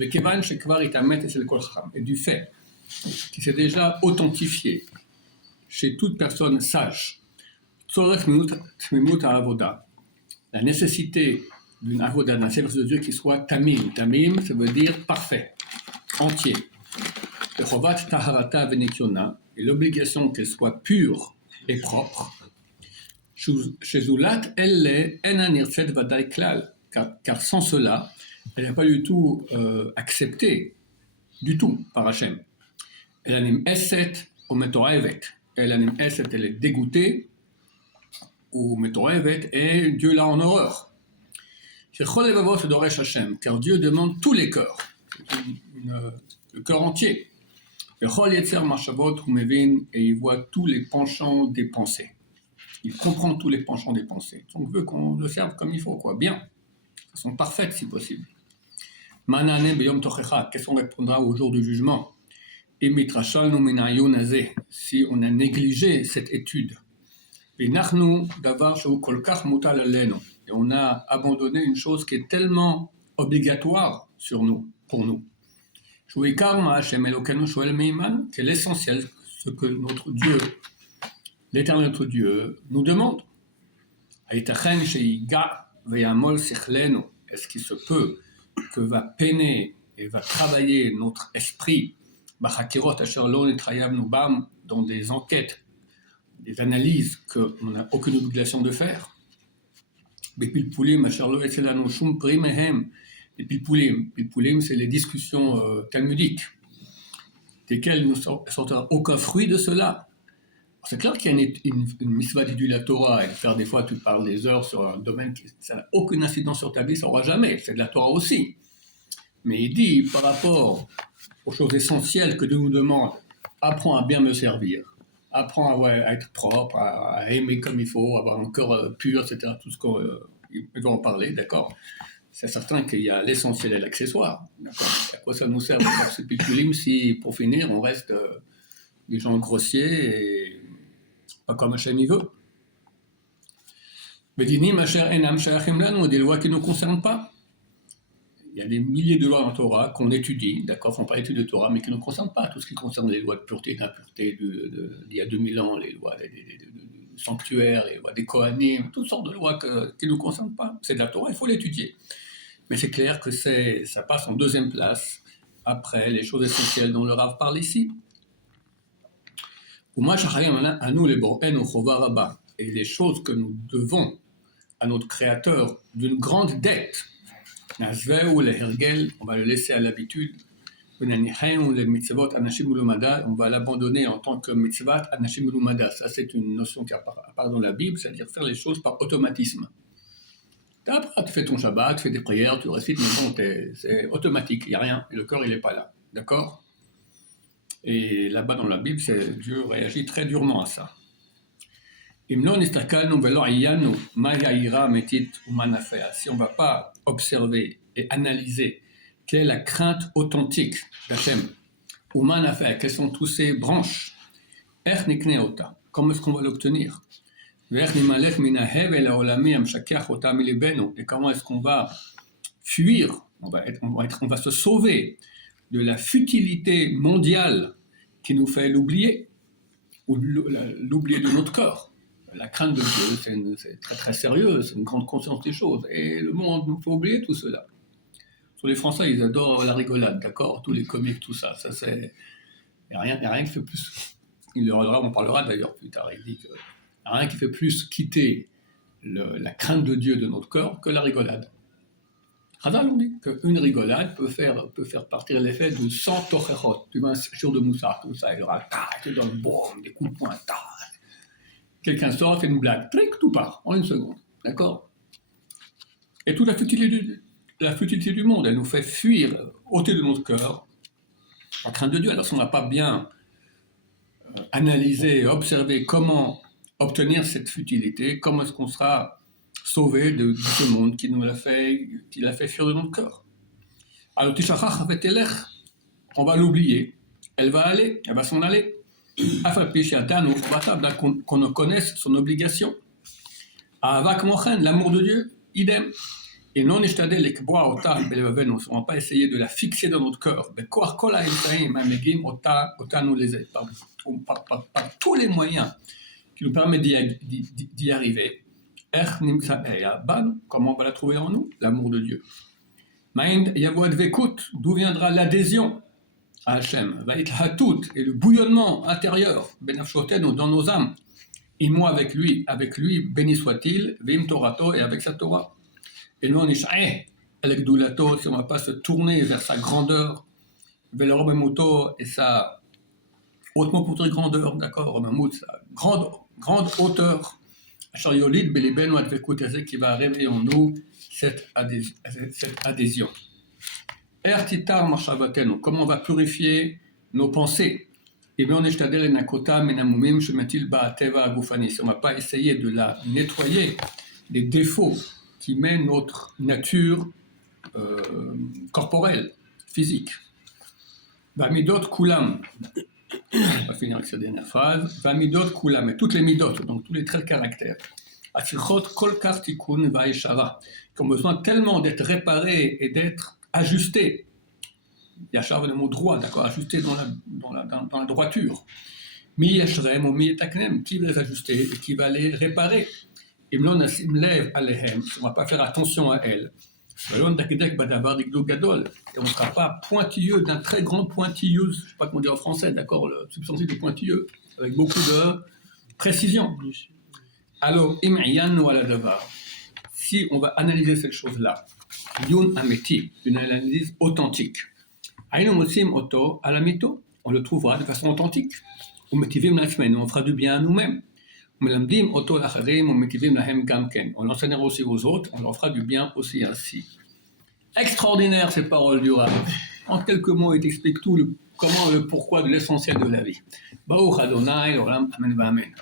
Et du fait qui s'est déjà authentifié chez toute personne sage, la nécessité d'une avoda, d'un service de Dieu qui soit tamim. Tamim, ça veut dire parfait, entier. Et l'obligation qu'elle soit pure et propre. Car sans cela, elle n'est pas du tout acceptée, du tout, par Hachem. Elle est dégoûtée, ou metorevet, et Dieu l'a en horreur. Car Dieu demande tous les cœurs, le cœur entier. Et il voit tous les penchants des pensées. Il comprend tous les penchants des pensées. Donc, on veut qu'on le serve comme il faut, quoi, bien, de façon parfaite si possible. Qu'est-ce qu'on répondra au jour du jugement? Si on a négligé cette étude, et on a abandonné une chose qui est tellement obligatoire pour nous. C'est l'essentiel, ce que notre Dieu, l'éternel notre Dieu, nous demande. Est-ce qu'il se peut que va peiner et va travailler notre esprit dans des enquêtes, des analyses qu'on n'a aucune obligation de faire? Les pilpulim, c'est les discussions talmudiques, desquelles ne sortira aucun fruit de cela. C'est clair qu'il y a une mitzvah d'étudier la Torah, et de faire des fois, tu parles des heures sur un domaine qui n'a aucune incidence sur ta vie, ça n'aura jamais, c'est de la Torah aussi. Mais il dit, par rapport aux choses essentielles que Dieu nous demande, apprends à bien me servir, apprends à être propre, à aimer comme il faut, avoir un cœur pur, etc. Tout ce qu'on va en parler, d'accord? C'est certain qu'il y a l'essentiel et l'accessoire, d'accord? À quoi ça nous sert de faire ce piculim si, pour finir, on reste des gens grossiers et pas comme Hachem il veut? Bedinim asher enam shayachim lanu, des lois qui ne nous concernent pas. Il y a des milliers de lois en Torah qu'on étudie, d'accord, font pas étude de Torah, mais qui ne nous concernent pas. Tout ce qui concerne les lois de pureté et d'impureté d'il y a 2000 ans, les lois des sanctuaires, les lois des Kohanim, toutes sortes de lois qui ne nous concernent pas. C'est de la Torah, il faut l'étudier. Mais c'est clair que ça passe en deuxième place, après les choses essentielles dont le Rav parle ici. Et les choses que nous devons à notre Créateur d'une grande dette, on va le laisser à l'habitude, on va l'abandonner en tant que mitzvot anashim mulumada. Ça, c'est une notion qui apparaît dans la Bible, c'est-à-dire faire les choses par automatisme. Après, tu fais ton Shabbat, tu fais des prières, tu récites, mais bon, c'est automatique, il n'y a rien, et le cœur, il n'est pas là. D'accord? Et là-bas dans la Bible, Dieu réagit très durement à ça. Si on ne va pas observer et analyser quelle est la crainte authentique d'Hachem, quelles sont toutes ces branches, comment est-ce qu'on va l'obtenir? Et comment est-ce qu'on va fuir, on va se sauver de la futilité mondiale qui nous fait l'oublier, ou l'oublier de notre corps. La crainte de Dieu, c'est très très sérieux, c'est une grande conscience des choses. Et le monde nous fait oublier tout cela. Sur les Français, ils adorent la rigolade, d'accord? Tous les comiques, tout ça. Ça c'est... Il n'y a rien qui fait plus... On parlera d'ailleurs plus tard. Il dit qu'il n'y a rien qui fait plus quitter la crainte de Dieu de notre corps que la rigolade. Chazal, on dit qu'une rigolade peut faire partir l'effet de 100 tocherot. Tu vois un jour de moussard comme ça, il aura tu donnes boum, des coups de poing, quelqu'un sort, fait une blague, tric, tout part, en une seconde, d'accord? Et toute la futilité du monde, elle nous fait fuir, ôter de notre cœur, la crainte de Dieu. Alors si on n'a pas bien analysé, observé comment obtenir cette futilité, comment est-ce qu'on sera sauvé de ce monde qui l'a fait fuir de notre cœur? Alors on va l'oublier, elle va s'en aller. Qu'on ne connaisse son obligation. L'amour de Dieu, idem. Et non, on ne va pas essayer de la fixer dans notre cœur. Par tous les moyens qui nous permettent d'y arriver. Comment on va la trouver en nous? L'amour de Dieu. D'où viendra l'adhésion à Hachem? Et le bouillonnement intérieur dans nos âmes. Et moi avec lui, béni soit-il, Vim Torato, et avec sa Torah. Et nous, on est avec Doulato, si on ne va pas se tourner vers sa grandeur, vers le Romamuto et sa hautement pour dire grandeur, d'accord, Romamut, sa grande hauteur, Chariolid, Belibeno, Advekut, qui va réveiller en nous cette adhésion. Ertitar Marshavatenu, comment on va purifier nos pensées? Et bien, on est c'est-à-dire Nakota, Menamumim, Shemetil Ba'ateva Agufani. Si on ne va pas essayer de la nettoyer des défauts qui mènent notre nature corporelle, physique. Vamidot Kulam. On va finir avec cette dernière phrase. Vamidot Kulam, et toutes les midot, donc tous les traits de caractère. Atzirchot Kol Kartikun Vaishava, qui ont besoin tellement d'être réparés et d'être ajustés. Yachar, le mot droit, d'accord, ajusté dans la droiture. Mi yashrem ou mi etaknem, qui va les ajuster et qui va les réparer. Imlon nasim lev alehem, on ne va pas faire attention à elles. Et on ne sera pas pointilleux d'un très grand pointilleux, je ne sais pas comment dire en français, d'accord, le substantif de pointilleux, avec beaucoup de précision. Alors, si on va analyser cette chose-là, yun ameti, une analyse authentique. On le trouvera de façon authentique. On fera du bien à nous-mêmes. On l'enseignera aussi aux autres, on leur fera du bien aussi ainsi. Extraordinaire ces paroles du Rav. En quelques mots, il t'explique tout comment, le pourquoi de l'essentiel de la vie. Baruch Adonai, Olam, Amen, Amen.